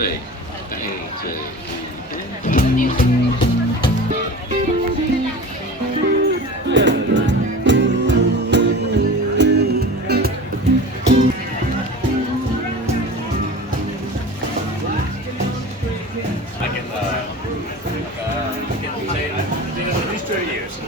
对，哎对，I can, say, I've been at least 30 years.